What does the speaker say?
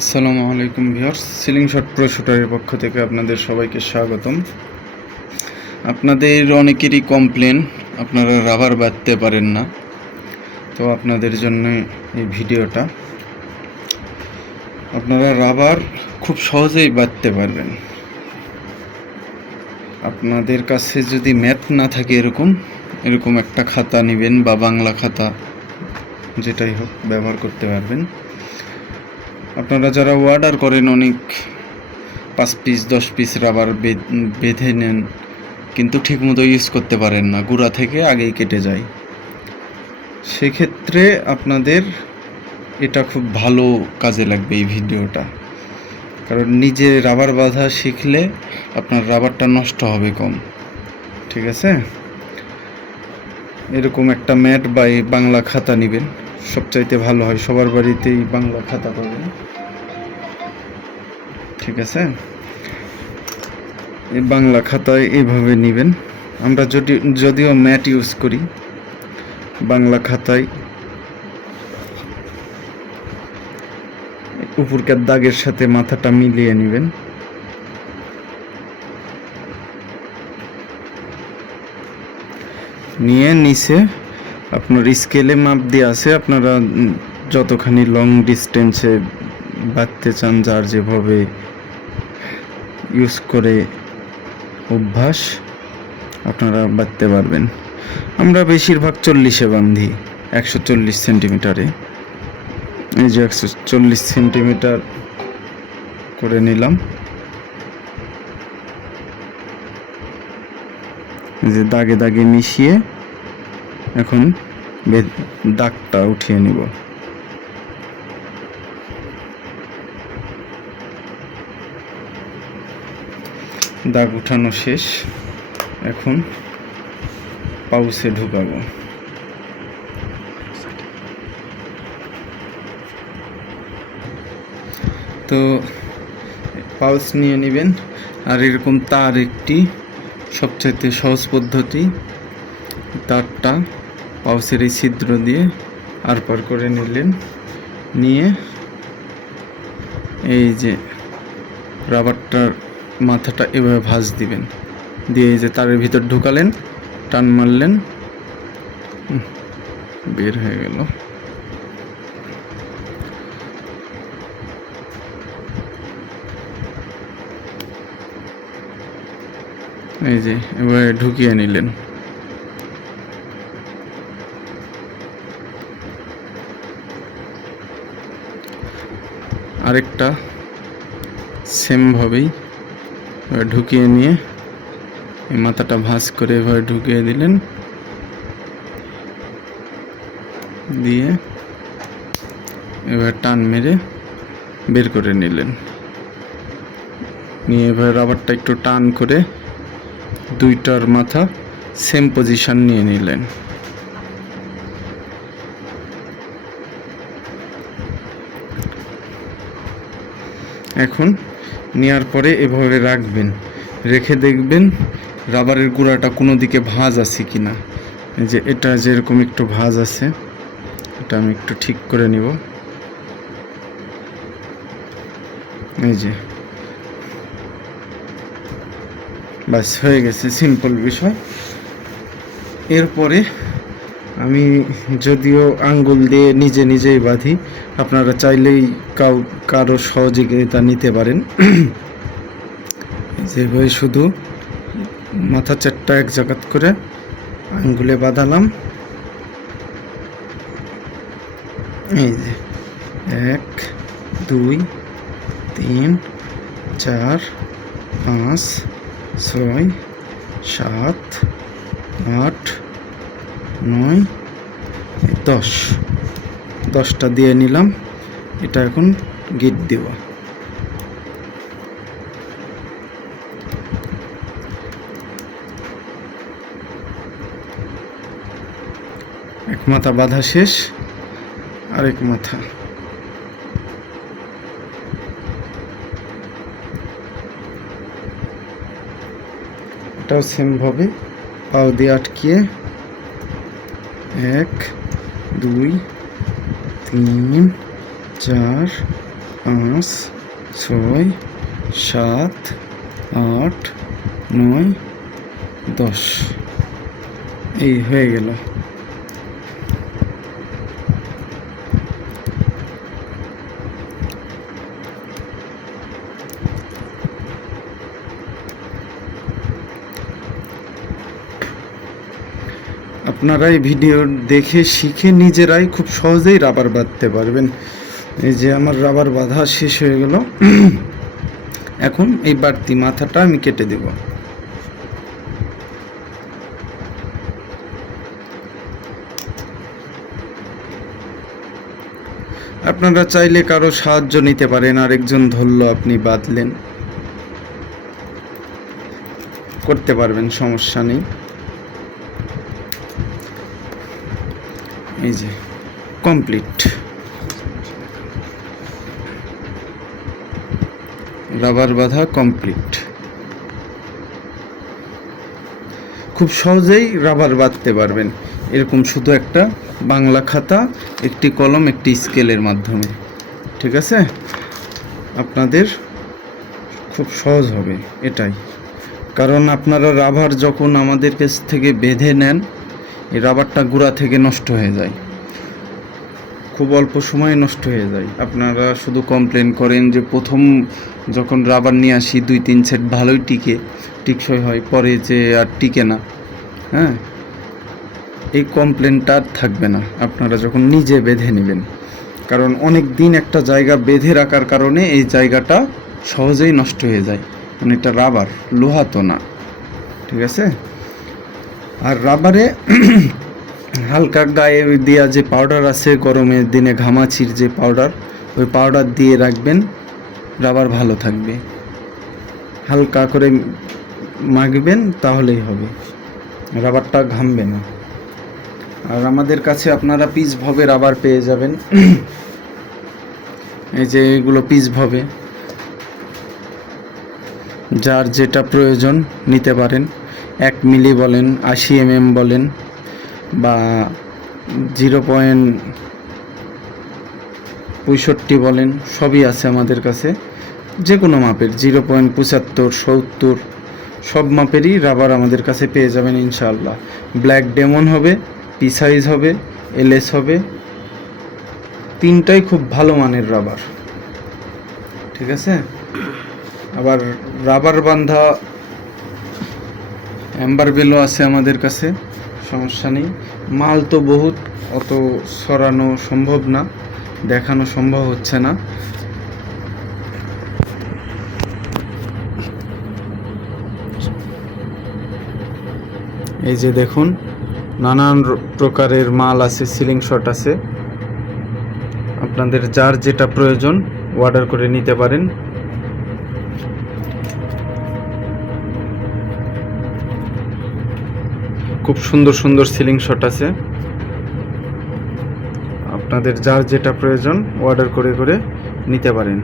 আসসালামু আলাইকুম viewers, ceiling shot pro শুটারের পক্ষ থেকে আপনাদের সবাইকে স্বাগতম। আপনাদের অনেকেরই কমপ্লেন, আপনারা রাবার বাঁধতে পারেন না। তো আপনাদের জন্য এই ভিডিওটা। আপনারা রাবার খুব সহজেই বাঁধতে পারবেন। আপনাদের কাছে যদি ম্যাট না থাকে এরকম একটা খাতা নেবেন বা বাংলা খাতা যেটাই হোক ব্যবহার করতে পারবেন। আপনারা যারা অর্ডার করেন অনেক 5 পিস 10 পিস রাবার বেঁধে নেন, কিন্তু ঠিকমতো ইউজ করতে পারেন না, গুঁড়া থেকে আগেই কেটে যায়। সেক্ষেত্রে আপনাদের এটা খুব ভালো কাজে লাগবে এই ভিডিওটা, কারণ নিজে রাবার বাঁধা শিখলে আপনার রাবারটা নষ্ট হবে কম। ঠিক আছে, এরকম একটা ম্যাট বা এই বাংলা খাতা নেবেন, সবচাইতে ভালো হয়। সবার বাড়িতেই বাংলা খাতা পাবেন। ঠিক আছে, এই বাংলা খাতায় এইভাবে নেবেন। আমরা যদিও ম্যাট ইউজ করি, বাংলা খাতায় উপরকার দাগের সাথে মাথাটা মিলিয়ে নেবেন। নিয়ে নিচে আপনার স্কেলে মাপ দিয়ে আছে, আপনারা যতখানি লং ডিস্টেন্সে বাঁধতে চান, যার যেভাবে ইউজ করে অভ্যাস, আপনারা বাঁধতে পারবেন। আমরা বেশিরভাগ 40-এ বাঁধি, 140 সেন্টিমিটারে। এই যে 140 সেন্টিমিটার করে নিলাম। এই যে দাগে দাগে মিশিয়ে এখন দাগটা উঠিয়ে নিব। দাগ উঠানো শেষ, এখন পাউচে ঢুকাবো। তো পাউচ নিয়ে নেবেন, আর এরকম তার একটি সবচাইতে সহজ পদ্ধতি, তারটা পাউচের এই ছিদ্র দিয়ে আর পার করে নিলেন। নিয়ে এই যে রাবারটার মাথাটা এভাবে ভাঁজ দিবেন, দিয়ে এই যে তারের ভিতর ঢুকালেন, টান মারলেন, বের হয়ে গেল। এই যে এবারে ঢুকিয়ে নিলেন। আরেকটা সেমভাবেই ঢুকিয়ে নিয়ে এই মাথাটা ভাঁজ করে এভাবে ঢুকিয়ে দিলেন, দিয়ে এবার টান মেরে বের করে নিলেন। নিয়ে এবার রাবারটা একটু টান করে দুইটার মাথা সেম পজিশন নিয়ে নিলেন। এখন নেওয়ার পরে এভাবে রাখবেন, রেখে দেখবেন রাবারের গুঁড়াটা কোনো দিকে ভাঁজ আছে কিনা। এই যে এটা যেরকম একটু ভাঁজ আছে, এটা আমি একটু ঠিক করে নিব। এই যে বাস হয়ে গেছে, সিম্পল বিষয়। এরপরে আমি যদিও আঙ্গুল দিয়ে নিজেই বাঁধি, আপনারা চাইলেই কারো সহযোগিতা নিতে পারেন। যেভাবে শুধু মাথা চারটা এক জায়গাত করে আঙ্গুলে বাঁধালাম। এই যে 1 2 3 4 5 6 7 8 9 10টা দিয়ে নিলাম। এটা এখন গিট দেব। এক মাথা বাঁধা শেষ, আরেক মাথা। এটাও সেমভাবে পাও দিয়ে আটকিয়ে 1 2 3 4 5 6 7 8 9 10 এই হয়ে গেল। আপনারা এই ভিডিও দেখে শিখে নিজেরাই খুব সহজেই রাবার বাঁধতে পারবেন। এই যে আমার রাবার বাঁধা শেষ হয়ে গেল। এখন এই বাড়তি মাথাটা আমি কেটে দেব। আপনারা চাইলে কারো সাহায্য নিতে পারেন, আরেকজন ধরলো আপনি বাঁধলেন, করতে পারবেন, সমস্যা নেই। এই যে কমপ্লিট, রাবার বাঁধা কমপ্লিট। খুব সহজেই রাবার বাঁধতে পারবেন এরকম শুধু একটা বাংলা খাতা, একটি কলম, একটি স্কেলের মাধ্যমে। ঠিক আছে, আপনাদের খুব সহজ হবে এটাই। কারণ আপনারা রাবার যখন আমাদের কাছ থেকে বেঁধে নেন, এই রাবারটা গোড়া থেকে নষ্ট হয়ে যায়, খুব অল্প সময়ে নষ্ট হয়ে যায়। আপনারা শুধু কমপ্লেন করেন যে প্রথম যখন রাবার নিয়ে আসি 2-3 সেট ভালোই টিকসই হয়, পরে যে আর টিকে না। হ্যাঁ, এই কমপ্লেনটা আর থাকবে না আপনারা যখন নিজে বেঁধে নেবেন। কারণ অনেক দিন একটা জায়গা বেঁধে রাখার কারণে এই জায়গাটা সহজেই নষ্ট হয়ে যায়। মানে এটা রাবার, লোহা তো না। ঠিক আছে, আর রাবারে হালকা গায়ে দেওয়া যে পাউডার আছে, গরমের দিনে ঘামাচির যে পাউডার, ওই পাউডার দিয়ে রাখবেন, রাবার ভালো থাকবে। হালকা করে মাখবেন, তাহলেই হবে, রাবারটা ঘামবে না। আর আমাদের কাছে আপনারা পিস ভবে রাবার পেয়ে যাবেন। এই যে এগুলো পিস ভবে, যার যেটা প্রয়োজন নিতে পারেন। 1 মিলি বলেন, 80 mm বলেন, বা 0.65 বলেন, সবই আছে আমাদের কাছে। যে কোনো মাপের 0.75, 70 সব মাপেরই রাবার আমাদের কাছে পেয়ে যাবেন ইনশাআল্লাহ। ব্ল্যাক ডেমন হবে, পি সাইজ হবে, এলএস হবে, তিনটাই খুব ভালো মানের রাবার। ঠিক আছে, আবার রাবার বান্ধা অ্যাম্বার বেলও আছে আমাদের কাছে, সমস্যা নেই। মাল তো বহুত, অত সরানো সম্ভব না, দেখানো সম্ভব হচ্ছে না। এই যে দেখুন, নানান প্রকারের মাল আছে, সিলিং শট আছে। আপনাদের যার যেটা প্রয়োজন অর্ডার করে নিতে পারেন। খুব সুন্দর সুন্দর সিলিং শট আছে, আপনাদের যার যেটা প্রয়োজন অর্ডার করে নিতে পারেন।